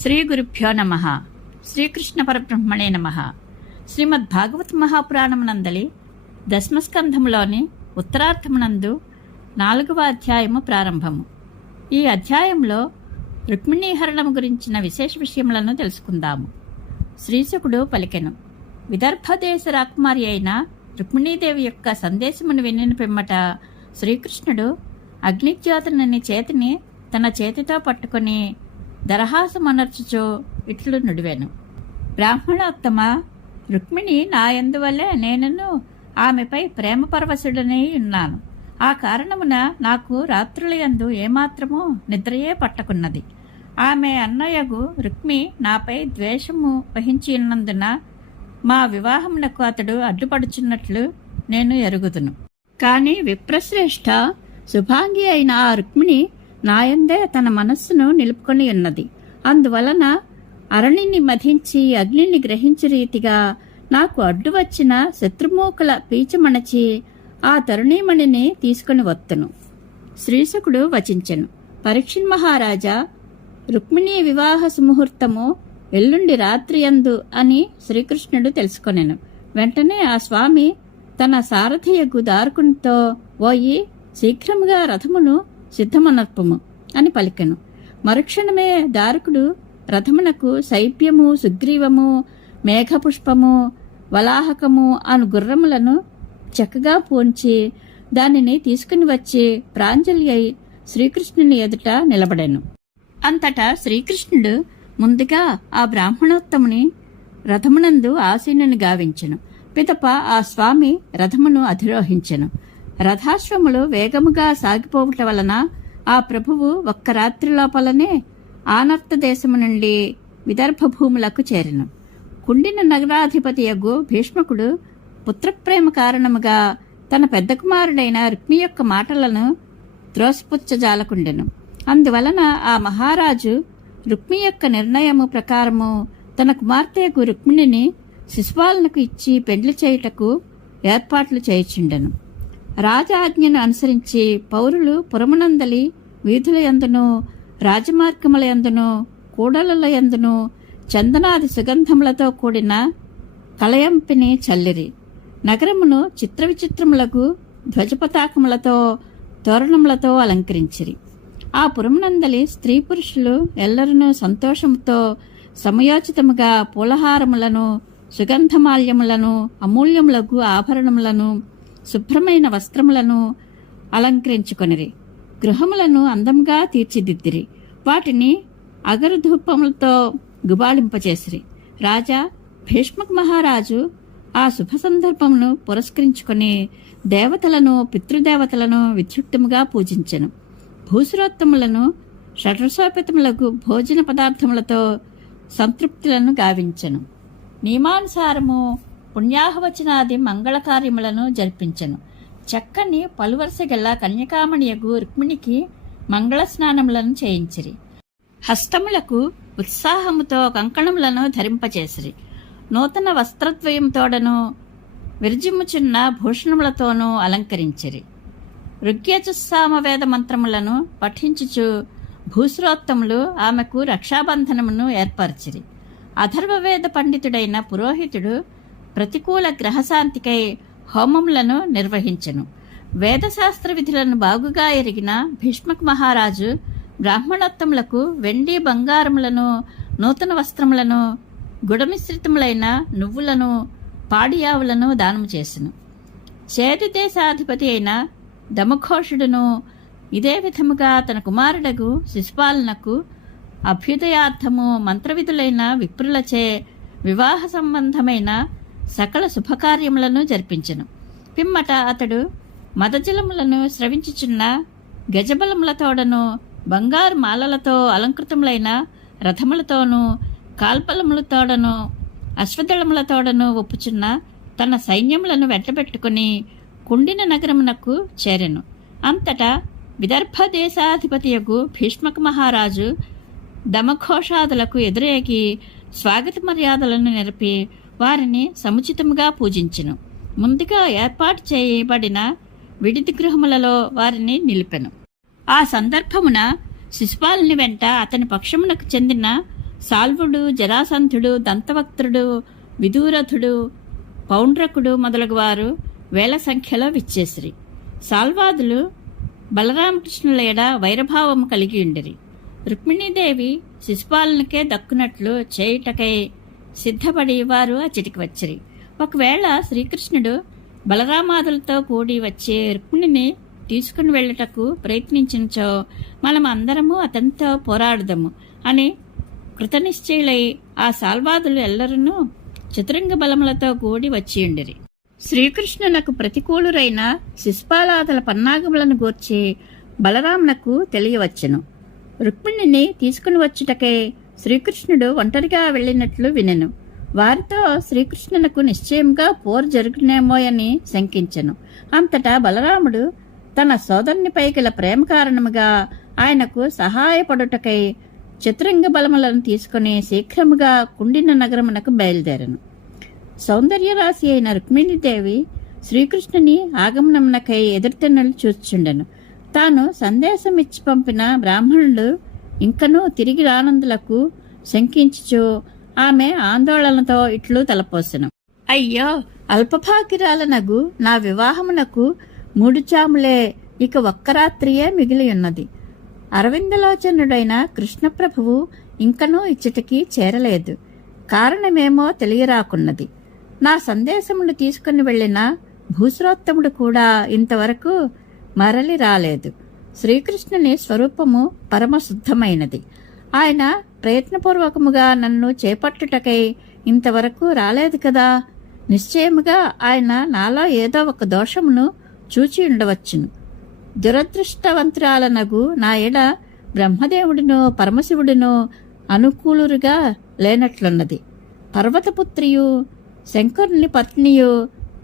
శ్రీ గురుభ్యో నమః. శ్రీకృష్ణ పరబ్రహ్మణే నమః. శ్రీమద్ భాగవత మహాపురాణమునందలి దశమస్కంధములోని ఉత్తరార్థమునందు 4వ అధ్యాయము ప్రారంభము. ఈ అధ్యాయంలో రుక్మిణీహరణము గురించిన విశేష విషయములను తెలుసుకుందాము. శ్రీశుకుడు పలికెను. విదర్భదేశ రాకుమారి అయిన రుక్మిణీదేవి యొక్క సందేశమును వినిన పిమ్మట శ్రీకృష్ణుడు అగ్నిజ్యోతుని చేతిని తన చేతితో పట్టుకుని దరహాసమనర్చుచో ఇట్లు నుడివెను. బ్రాహ్మణోత్తమ, రుక్మిణి నా యందువలే నేనును ఆమెపై ప్రేమ పరవశుడనై ఉన్నాను. ఆ కారణమున నాకు రాత్రుల యందు ఏమాత్రమూ నిద్రయే పట్టకున్నది. ఆమె అన్నయ్యగు రుక్మి నాపై ద్వేషము వహించి ఉన్నందున మా వివాహమునకు అతడు అడ్డుపడుచున్నట్లు నేను ఎరుగుదును. కాని విప్రశ్రేష్ఠ శుభాంగి అయిన ఆ రుక్మిణి నాయందే తన మనస్సును నిలుపుకొని ఉన్నది. అందువలన అరణిని మధించి అగ్నిని గ్రహించే రీతిగా నాకు అడ్డు వచ్చిన శత్రుమూకల పీచమణచి ఆ తరుణీమణిని తీసుకుని వత్తును. శ్రీశుకుడు వచించెను. పరీక్షిన్ మహారాజా, రుక్మిణీ వివాహ సుముహూర్తము ఎల్లుండి రాత్రియందు అని శ్రీకృష్ణుడు తెలుసుకొనెను. వెంటనే ఆ స్వామి తన సారథియగు దారుకునితో ఓయి శీఘ్రముగా రథమును సిద్ధమనర్పము అని పలికెను. మరుక్షణమే దారుకుడు రథమునకు శైబ్యము, సుగ్రీవము, మేఘపుష్పము, వలాహకము అను గుర్రములను చక్కగా పూంచి దానిని తీసుకుని వచ్చి ప్రాంజలి అయి శ్రీకృష్ణుని ఎదుట నిలబడెను. అంతటా శ్రీకృష్ణుడు ముందుగా ఆ బ్రాహ్మణోత్తముని రథమునందు ఆసీనుని గావించెను. పిదప ఆ స్వామి రథమును అధిరోహించెను. రథాశ్వములు వేగముగా సాగిపోవుట వలన ఆ ప్రభువు ఒక్క రాత్రి లోపలనే ఆనర్త దేశము నుండి విదర్భ భూములకు చేరెను. కుండిన నగరాధిపతియగు భీష్మకుడు పుత్రప్రేమ కారణముగా తన పెద్ద కుమారుడైన రుక్మి యొక్క మాటలను త్రోసిపుచ్చజాలకుండెను. అందువలన ఆ మహారాజు రుక్మి యొక్క నిర్ణయము ప్రకారము తన కుమార్తెకు రుక్మిణిని శిశుపాలనకు ఇచ్చి పెండ్లి చేయుటకు ఏర్పాట్లు చేయుచుండెను. రాజాజ్ఞను అనుసరించి పౌరులు పురమునందలి వీధుల యందును, రాజమార్గముల యందును, కూడల యందును చందనాది సుగంధములతో కూడిన కళయంపిని చల్లిరి. నగరమును చిత్ర విచిత్రములకు ధ్వజపతాకములతో, తోరణములతో అలంకరించిరి. ఆ పురమునందలి స్త్రీ పురుషులు ఎల్లరూ సంతోషముతో సమయోచితముగా పూలహారములను, సుగంధమాల్యములను, అమూల్యములకు ఆభరణములను, శుభ్రమైన వస్త్రములను అలంకరించుకొనిరి. గృహములను అందంగా తీర్చిదిద్దిరి. వాటిని అగరుధూపములతో గుబాళింపచేసిరి. రాజా భీష్మక మహారాజు ఆ శుభ సందర్భమును పురస్కరించుకొని దేవతలను, పితృదేవతలను విద్యుక్తముగా పూజించెను. భూసురోత్తములను షడ్రసోపేతములకు భోజన పదార్థములతో సంతృప్తులను గావించెను. నియమానుసారము పుణ్యాహవచనాది మంగళకార్యములను జరిపించెను. చక్కని పలువరుస గల కన్యకామణియగు రుక్మిణికి మంగళ స్నానములను చేయించిరి. హస్తములకు ఉత్సాహముతో కంకణములను ధరింపచేసిరి. నూతన వస్త్రద్వయంతోడను విరజిమ్ముచున్న భూషణములతోనూ అలంకరించిరి. ఋగ్యజుస్సామ వేద మంత్రములను పఠించుచు భూసురోత్తములు ఆమెకు రక్షాబంధనమును ఏర్పరిచిరి. అథర్వవేద పండితుడైన పురోహితుడు ప్రతికూల గ్రహశాంతికై హోమములను నిర్వహించెను. వేదశాస్త్ర విధులను బాగుగా ఎరిగిన భీష్మక మహారాజు బ్రాహ్మణోత్తములకు వెండి బంగారములను, నూతన వస్త్రములను, గుడమిశ్రితములైన నువ్వులను, పాడియావులను దానము చేసెను. చేది దేశాధిపతి అయిన దమఘోషుడును ఇదే విధముగా తన కుమారుడగు శిశుపాలనకు అభ్యుదయార్థము మంత్రవిధులైన విప్రులచే వివాహ సంబంధమైన సకల శుభకార్యములను జరిపించెను. పిమ్మట అతడు మదజలములను స్రవించుచున్న గజబలములతోడను, బంగారు మాలలతో అలంకృతములైన రథములతోనూ, కాల్పలములతోడను, అశ్వదళములతోడను ఒప్పుచున్న తన సైన్యములను వెంటబెట్టుకుని కుండిన నగరమునకు చేరెను. అంతటా విదర్భ దేశాధిపతియగు భీష్మక మహారాజు దమఘోషాదులకు ఎదురేగి స్వాగత మర్యాదలను నిలిపి వారిని సముచితముగా పూజించెను. ముందుగా ఏర్పాటు చేయబడిన విడిది గృహములలో వారిని నిలిపెను. ఆ సందర్భమున శిశుపాలుని వెంట అతని పక్షమునకు చెందిన సాల్వుడు, జరాసంధుడు, దంతవక్త్రుడు, విదూరథుడు, పౌండ్రకుడు మొదలగు వారు వేల సంఖ్యలో విచ్చేసిరి. సాల్వాదులు బలరామకృష్ణుల ఎడ వైరభావము కలిగి ఉండిరి. రుక్మిణీదేవి శిశుపాలనకే దక్కునట్లు చేయుటకై సిద్ధపడి వారు అచ్చటికి వచ్చిరి. ఒకవేళ శ్రీకృష్ణుడు బలరామాదులతో కూడి వచ్చి రుక్మిణిని తీసుకుని వెళ్ళటకు ప్రయత్నించినచో మనం అందరము అతనితో పోరాడదము అని కృతనిశ్చయులై ఆ సాల్వాదులు ఎల్లరూ చతురంగ బలములతో కూడి వచ్చియుండిరి. శ్రీకృష్ణునకు ప్రతికూలురైన శిశుపాలాదుల పన్నాగములను గూర్చి బలరామునకు తెలియవచ్చెను. రుక్మిణిని తీసుకుని వచ్చుటకై శ్రీకృష్ణుడు ఒంటరిగా వెళ్ళినట్లు వినెను. వారితో శ్రీకృష్ణునకు నిశ్చయంగా పోరు జరుగునేమోయని శంకించెను. అంతటా బలరాముడు తన సోదరునిపై గల ప్రేమ కారణముగా ఆయనకు సహాయపడుటకై చతురంగ బలములను తీసుకుని శీఘ్రముగా కుండిన నగరమునకు బయలుదేరను. సౌందర్యరాశి అయిన రుక్మిణీదేవి శ్రీకృష్ణుని ఆగమనమునకై ఎదురుతెన్నులు చూచుచుండెను. తాను సందేశం ఇచ్చి పంపిన బ్రాహ్మణుడు ఇంకనూ తిరిగి రానందులకు శంకించుచు ఆమె ఆందోళనతో ఇట్లు తలపోసెను. అయ్యో, అల్పభాగ్యురాలనగు నా వివాహమునకు 3 చాములే, ఇక ఒక్క రాత్రియే మిగిలి ఉన్నది. అరవిందలోచనుడైన కృష్ణప్రభువు ఇంకనూ ఇచ్చటికి చేరలేదు. కారణమేమో తెలియరాకున్నది. నా సందేశమును తీసుకుని వెళ్లిన భూశ్రోత్తముడు కూడా ఇంతవరకు మరలి రాలేదు. శ్రీకృష్ణుని స్వరూపము పరమశుద్ధమైనది. ఆయన ప్రయత్నపూర్వకముగా నన్ను చేపట్టుటకై ఇంతవరకు రాలేదు కదా. నిశ్చయముగా ఆయన నాలో ఏదో ఒక దోషమును చూచి ఉండవచ్చును. దురదృష్టవంతురాలనగు నా ఎడ బ్రహ్మదేవుడును పరమశివుడును అనుకూలురుగా లేనట్లున్నది. పర్వతపుత్రియు శంకరుని పత్నియు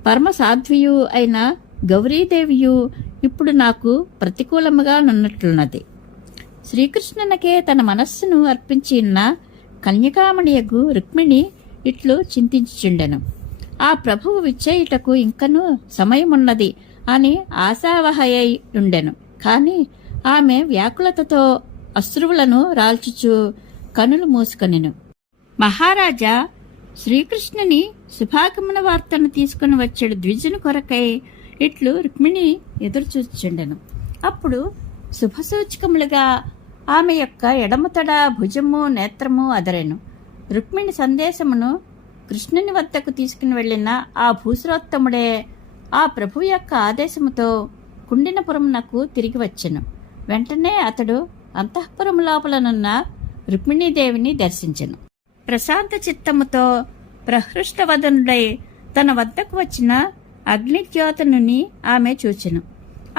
పరమసాధ్వియు అయిన గౌరీదేవియు ఇప్పుడు నాకు ప్రతికూలముగా నున్నట్లున్నది. శ్రీకృష్ణునకే తన మనస్సును అర్పించి ఉన్న కన్యకామణియగు రుక్మిణి ఇట్లు చింతించుచుండెను. ఆ ప్రభువు విచ్చేయుటకు ఇంకనూ సమయమున్నది అని ఆశావహయై ఉండెను. కాని ఆమె వ్యాకులతతో అశ్రువులను రాల్చుచు కనులు మూసుకొనెను. మహారాజా శ్రీకృష్ణుని శుభాగమన వార్తను తీసుకుని వచ్చాడు ద్విజుని కొరకై ఇట్లు రుక్మిణి ఎదురుచూచుచుండెను. అప్పుడు శుభసూచకములుగా ఆమె యొక్క ఎడమతడ భుజము నేత్రము అదరెను. రుక్మిణి సందేశమును కృష్ణుని వద్దకు తీసుకుని వెళ్ళిన ఆ భూశ్రోత్తముడే ఆ ప్రభు యొక్క ఆదేశముతో కుండినపురమునకు తిరిగి వచ్చెను. వెంటనే అతడు అంతఃపురము లోపలనున్న రుక్మిణీదేవిని దర్శించెను. ప్రశాంత చిత్తముతో ప్రహృష్టవదనుడై తన వద్దకు వచ్చిన అగ్నిజ్యోతనుని ఆమె చూచెను.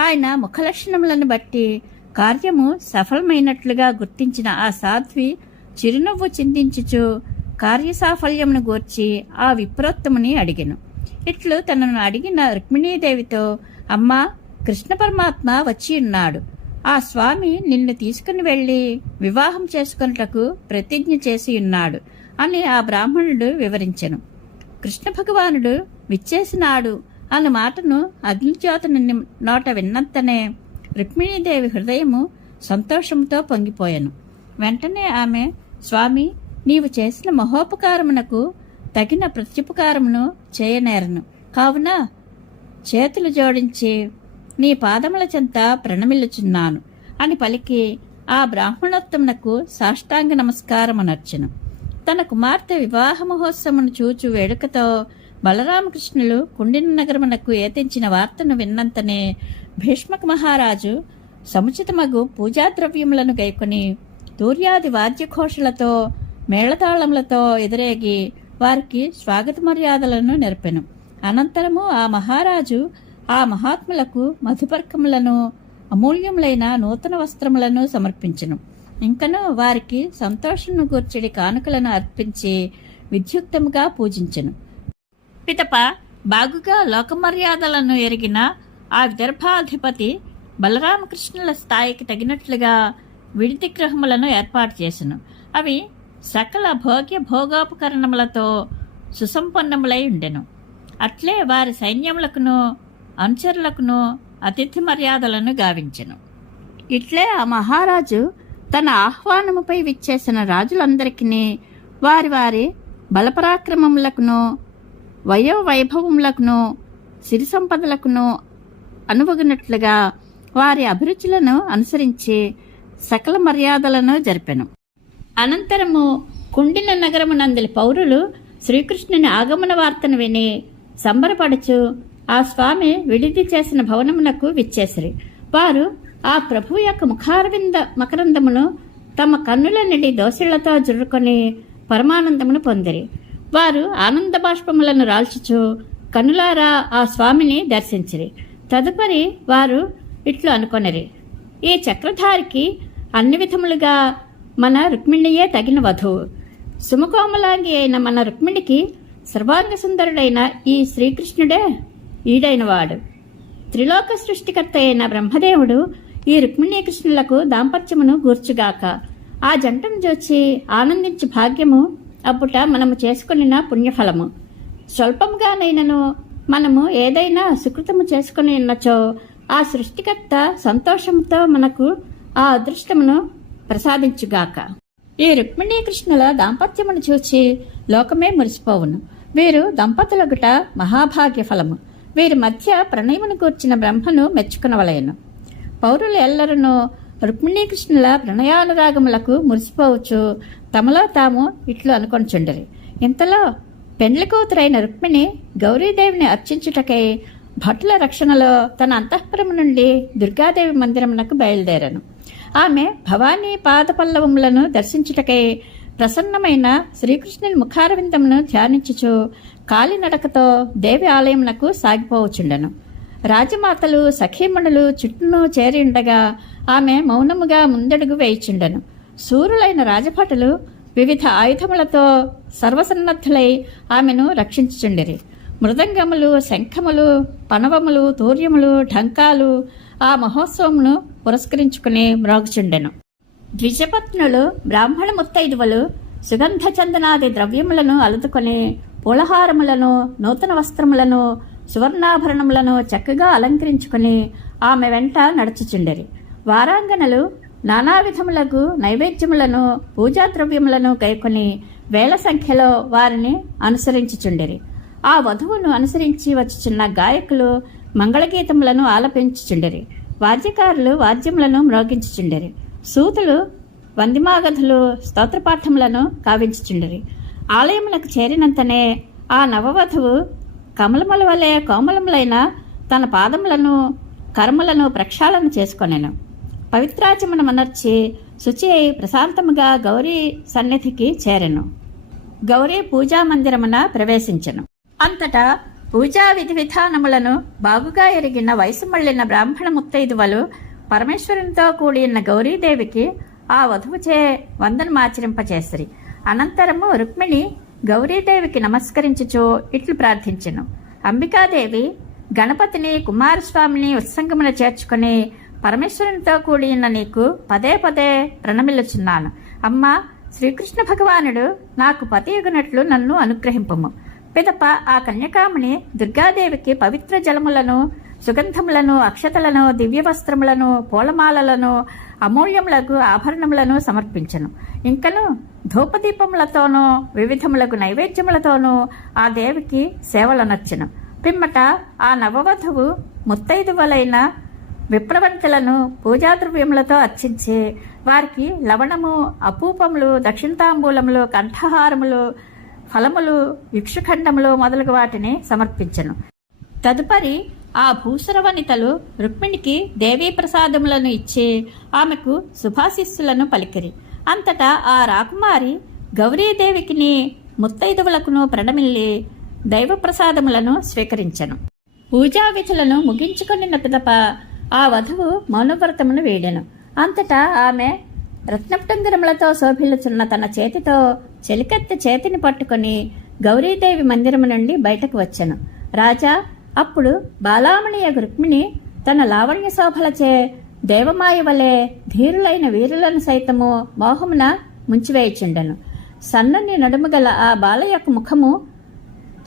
ఆయన ముఖలక్షణములను బట్టి కార్యము సఫలమైనట్లుగా గుర్తించిన ఆ సాధ్వి చిరునవ్వు చిందించుచు కార్యసాఫల్యమును గూర్చి ఆ విప్రోత్తముని అడిగెను. ఇట్లు తనను అడిగిన రుక్మిణీదేవితో, అమ్మా, కృష్ణ పరమాత్మ వచ్చి ఉన్నాడు. ఆ స్వామి నిన్ను తీసుకుని వెళ్ళి వివాహం చేసుకొనుటకు ప్రతిజ్ఞ చేసి ఉన్నాడు అని ఆ బ్రాహ్మణుడు వివరించెను. కృష్ణ భగవానుడు విచ్చేసినాడు అన్న మాటను అగ్నిజ్యోతుని నోట విన్నంతనే రుక్మిణీదేవి హృదయము సంతోషంతో పొంగిపోయెను. వెంటనే ఆమె, స్వామి, నీవు చేసిన మహోపకారమునకు తగిన ప్రత్యుపకారమును చేయనేరను. కావున చేతులు జోడించి నీ పాదముల చెంత ప్రణమిల్లుచున్నాను అని పలికి ఆ బ్రాహ్మణోత్తమునకు సాష్టాంగ నమస్కారమనర్చెను. తన కుమార్తె వివాహ మహోత్సవమును చూచు వేడుకతో బలరామకృష్ణులు కుండిన నగరమునకు ఏతించిన వార్తను విన్నంతనే భీష్మక మహారాజు సముచితమగు పూజాద్రవ్యములను గైకొని తూర్యాది వాద్యఘోషలతో మేళతాళములతో ఎదురేగి వారికి స్వాగత మర్యాదలను నెరపెను. అనంతరము ఆ మహారాజు ఆ మహాత్ములకు మధుపర్కములను అమూల్యములైన నూతన వస్త్రములను సమర్పించెను. ఇంకను వారికి సంతోషమును గూర్చెడి కానుకలను అర్పించి విద్యుక్తముగా పూజించెను. పితప బాగుగా లోకమర్యాదలను ఎరిగిన ఆ విదర్భాధిపతి బలరామకృష్ణుల స్థాయికి తగినట్లుగా విడిది గృహములను ఏర్పాటు చేసెను. అవి సకల భోగ్య భోగోపకరణములతో సుసంపన్నములై ఉండెను. అట్లే వారి సైన్యములకును అనుచరులకును అతిథి మర్యాదలను గావించెను. ఇట్లే ఆ మహారాజు తన ఆహ్వానముపై విచ్చేసిన రాజులందరికీ వారి వారి బలపరాక్రమములకును వయోవైభవములకును సిరి సంపదలకును అనువగినట్లుగా వారి అభిరుచులను అనుసరించి సకల మర్యాదలను జరిపెను. అనంతరము కుండిన నగరమునందలి పౌరులు శ్రీకృష్ణుని ఆగమన వార్తను విని సంబరపడుచు ఆ స్వామి విడిది చేసిన భవనమునకు విచ్చేసిరి. వారు ఆ ప్రభువు యొక్క ముఖారవింద మకరందమును తమ కన్నుల నిండి దోసిళ్లతో జుర్రుకొని పరమానందమును పొందిరి. వారు ఆనంద బాష్పములను రాల్చుచు కన్నులారా ఆ స్వామిని దర్శించిరి. తదుపరి వారు ఇట్లు అనుకొనిరి, ఈ చక్రధారికి అన్ని విధములుగా మన రుక్మిణియే తగిన వధువు. సుమకోమలాంగి అయిన మన రుక్మిణికి సర్వాంగ సుందరుడైన ఈ శ్రీకృష్ణుడే ఈడైనవాడు. త్రిలోక సృష్టికర్త అయిన బ్రహ్మదేవుడు ఈ రుక్మిణీకృష్ణులకు దాంపత్యమును గూర్చుగాక. ఆ జంటను చూచి ఆనందించు భాగ్యము అప్పుట మనము చేసుకొనిన పుణ్యఫలము. స్వల్పముగానైనను మనము ఏదైనా సుకృతము చేసుకుని ఉన్నచో ఆ సృష్టికర్త సంతోషంతో మనకు ఆ అదృష్టమును ప్రసాదించుగాక. ఈ రుక్మిణీకృష్ణుల దాంపత్యమును చూచి లోకమే మురిసిపోవును. వీరు దంపతులగుట మహాభాగ్య ఫలము. వీరి మధ్య ప్రణయమును కూర్చిన బ్రహ్మను మెచ్చుకునవలయను. పౌరులు ఎల్లరూ రుక్మిణీకృష్ణుల ప్రణయానురాగములకు మురిసిపోవచ్చు తమలో తాము ఇట్లు అనుకొనిచుండిరి. ఇంతలో పెండ్లి కూతురైన రుక్మిణి గౌరీదేవిని అర్చించుటకై భటుల రక్షణలో తన అంతఃపురము నుండి దుర్గాదేవి మందిరమునకు బయలుదేరను. ఆమె భవానీ పాదపల్లవములను దర్శించుటకై ప్రసన్నమైన శ్రీకృష్ణుని ముఖారవిందమును ధ్యానించుచు కాలినడకతో దేవి ఆలయమునకు సాగిపోవచుండెను. రాజమాతలు సఖీమణులు చుట్టూను చేరి ఉండగా ఆమె మౌనముగా ముందడుగు వేయిచుండెను. శూరులైన రాజభటులు వివిధ ఆయుధములతో సర్వసన్నద్ధులై ఆమెను రక్షించుచుండిరి. మృదంగములు, శంఖములు, పనవములు, తూర్యములు, ఢంకాలు ఆ మహోత్సవమును పురస్కరించుకుని మ్రోగుచుండెను. ద్విజపత్నులు బ్రాహ్మణ ముత్తైదువలు సుగంధ చందనాది ద్రవ్యములను అలుదుకొని పూలహారములను, నూతన వస్త్రములను, సువర్ణాభరణములను చక్కగా అలంకరించుకుని ఆమె వెంట నడుచుచుండిరి. వారాంగనలు నానా విధములకు నైవేద్యములను, పూజాద్రవ్యములను గైకొని వేల సంఖ్యలో వారిని అనుసరించుచుండిరి. ఆ వధువును అనుసరించి వచ్చుచున్న గాయకులు మంగళగీతములను ఆలపించుచుండిరి. వాద్యకారులు వాద్యములను మ్రోగించుచుండిరి. సూతులు వందిమాగధులు స్తోత్రపాఠములను కావించుచుండిరి. ఆలయమునకు చేరినంతనే ఆ నవవధువు కమలముల వలె కోమలములైన తన పాదములను కర్మలను ప్రక్షాళన చేసుకొనెను. పవిత్రాచమన మనర్చి శుచి అయి ప్రశాంతముగా గౌరీ సన్నిధికి చేరెను. గౌరీ పూజా మందిరమున ప్రవేశించెను. అంతటా పూజా విధి విధానములను బాగుగా ఎరిగిన వయసు మళ్లిన బ్రాహ్మణ ముత్తైదువలు పరమేశ్వరునితో కూడిన గౌరీదేవికి ఆ వధువుచే వందనమాచరింపచేసిరి. అనంతరము రుక్మిణి గౌరీదేవికి నమస్కరించుచు ఇట్లు ప్రార్థించెను. అంబికాదేవి గణపతిని కుమారస్వామిని ఉత్సంగమున చేర్చుకుని పరమేశ్వరునితో కూడిన నీకు పదే పదే ప్రణమిల్లుచున్నాను. అమ్మా, శ్రీకృష్ణ భగవానుడు నాకు పతియుగునట్లు నన్ను అనుగ్రహింపుము. పిదప ఆ కన్యకామణి దుర్గాదేవికి పవిత్ర జలములను, సుగంధములను, అక్షతలను, దివ్య వస్త్రములను, పూలమాలలను, అమూల్యములకు ఆభరణములను సమర్పించను. ఇంకను ధూపదీపములతోనూ వివిధములకు నైవేద్యములతోనూ ఆ దేవికి సేవలనర్చను. పిమ్మట ఆ నవవధువు ముత్తైదువలైన విప్రవంతులను పూజాద్రవ్యములతో అర్చించి వారికి లవణము, అపూపములు, దక్షిణతాంబూలములు, కంఠహారములు, ఫలములు, ఇక్షుఖండములు మొదలగు వాటిని సమర్పించను. తదుపరి ఆ భూసురవనితలు రుక్మిణికి దేవీ ప్రసాదములను ఇచ్చి ఆమెకు శుభాశిస్సులను పలికిరి. అంతటా ఆ రాకుమారి గౌరీదేవికిని ముత్తైదువులకును ప్రణమిల్లి దైవ ప్రసాదములను స్వీకరించెను. పూజా విధులను ముగించుకొనిన పిదప ఆ వధువు మౌనవ్రతమును వీడెను. అంతటా ఆమె రత్నపుటంగరములతో శోభిల్లుచున్న తన చేతితో చెలికత్తె చేతిని పట్టుకొని గౌరీదేవి మందిరము నుండి బయటకు వచ్చెను. రాజా అప్పుడు బాలామణియగు రుక్మిణి తన లావణ్య శోభలచే దేవమాయ వలె ధీరులైన వీరులను సైతము మోహమున ముంచివేయుచుండెను. సన్నని నడుము గల ఆ బాల యొక్క ముఖము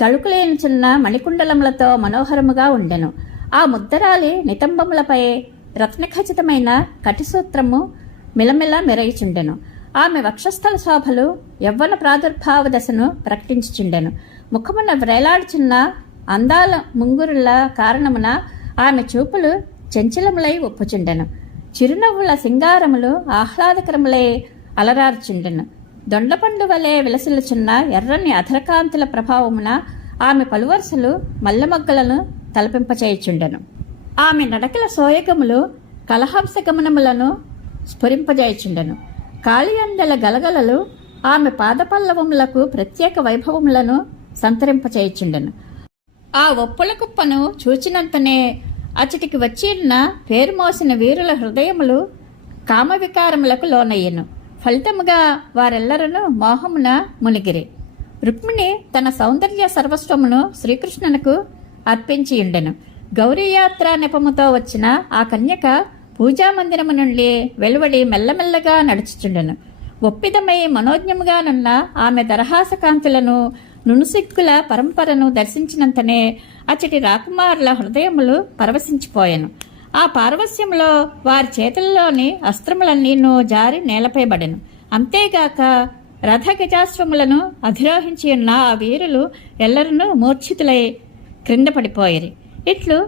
తళుకులేనుచున్న మణికుండలములతో మనోహరముగా ఉండెను. ఆ ముద్దరాలి నితంబములపై రత్నఖచితమైన కటిసూత్రము మిలమిల మెరయుచుండెను. ఆమె వక్షస్థల శోభలు యవ్వన ప్రాదుర్భావ దశను ప్రకటించుచుండెను. ముఖమున వ్రేలాడుచున్న అందాల ముంగురుల కారణమున ఆమె చూపులు చంచలములై ఒప్పుచుండెను. చిరునవ్వుల సింగారములు ఆహ్లాదకరములై అలరారుచుండెను. దొండపండు వలె విలసిల్లుచున్న ఎర్రని అధరకాంతుల ప్రభావమున ఆమె పలువరుసలు మల్లెమొగ్గలను తలపింపచేయుచుండెను. ఆమె నడకల సోయగములు కలహంస గమనములను స్ఫురింపజేయుచుండెను. కాళియందల గలగలలు ఆమె పాదపల్లవములకు ప్రత్యేక వైభవములను సంతరింపచేయుచుండెను. ఆ ఒప్పుల కుప్పను చూచినంతనే అచ్చటికి వచ్చిన పేరు మోసిన వీరుల హృదయములు కామవికారములకు లోనయ్యెను. ఫలితముగా వారెల్లరూ మోహమున మునిగిరి. రుక్మిణి తన సౌందర్య సర్వస్వమును శ్రీకృష్ణునకు అర్పించియుండెను. గౌరీయాత్ర నెపముతో వచ్చిన ఆ కన్యక పూజామందిరము నుండి వెలువడి మెల్లమెల్లగా నడుచుచుండెను. ఒప్పిదమై మనోజ్ఞముగానున్న ఆమె దరహాస కాంతులను నునుసిక్కుల పరంపరను దర్శించినంతనే అచ్చటి రాకుమారుల హృదయములు పరవశించిపోయెను. ఆ పారవస్యంలో వారి చేతుల్లోని అస్త్రములన్నీను జారి నేలపై పడెను. అంతేగాక రథ గజాశ్వములను అధిరోహించి ఉన్న ఆ వీరులు ఎల్లరూ మూర్ఛితులై క్రింద పడిపోయిరి. ఇట్లు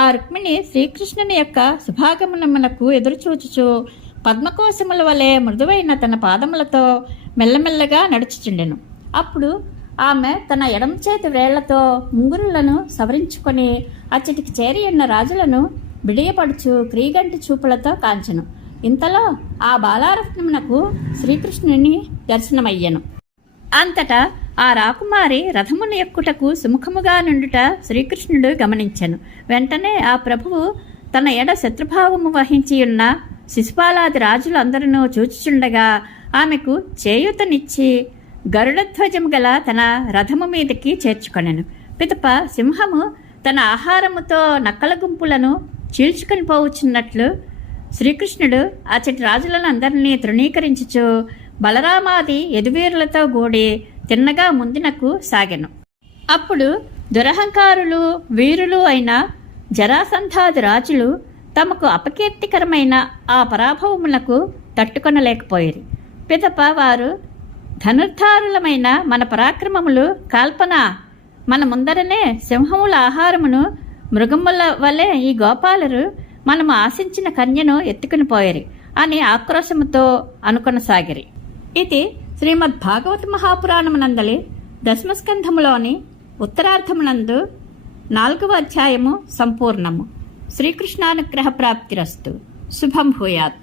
ఆ రుక్మిణి శ్రీకృష్ణుని యొక్క శుభాగమనమునకు ఎదురుచూచుచు పద్మకోశముల వలె మృదువైన తన పాదములతో మెల్లమెల్లగా నడుచుచుండెను. అప్పుడు ఆమె తన ఎడమ చేతి వేళ్లతో ముంగురులను సవరించుకొని అచ్చటికి చేరి ఉన్న రాజులను బిడియపడుచు క్రీగంటి చూపులతో కాంచెను. ఇంతలో ఆ బాలారత్నమునకు శ్రీకృష్ణుని దర్శనమయ్యెను. అంతటా ఆ రాకుమారి రథమును ఎక్కుటకు సుముఖముగా నుండుట శ్రీకృష్ణుడు గమనించెను. వెంటనే ఆ ప్రభువు తన ఎడ శత్రుభావము వహించి ఉన్న శిశుపాలాది రాజులు అందరూ చూచుచుండగా ఆమెకు చేయూతనిచ్చి గరుడధ్వజము గల తన రథము మీదకి చేర్చుకొనెను. పిదప సింహము తన ఆహారముతో నక్కల గుంపులను చీల్చుకొని పోవచ్చున్నట్లు శ్రీకృష్ణుడు అచ్చటి రాజులను అందరినీ తృణీకరించుచు బలరామాది యదువీరులతో కూడి తిన్నగా ముందునకు సాగెను. అప్పుడు దురహంకారులు వీరులు అయిన జరాసంధాది రాజులు తమకు అపకీర్తికరమైన ఆ పరాభవములకు తట్టుకొనలేకపోయిరి. పిదప వారు ధనుర్ధారులమైన మన పరాక్రమములు కాల్పన, మన ముందరనే సింహముల ఆహారమును మృగముల వలె ఈ గోపాలురు మనము ఆశించిన కన్యను ఎత్తుకుని పోయిరి అని ఆక్రోశముతో అనుకొనసాగిరి. ఇది శ్రీమద్ భాగవత మహాపురాణమునందలి దశమస్కంధములోని ఉత్తరార్ధమునందు 4వ అధ్యాయము సంపూర్ణము. శ్రీకృష్ణానుగ్రహ ప్రాప్తిరస్తు. శుభం భూయాత్.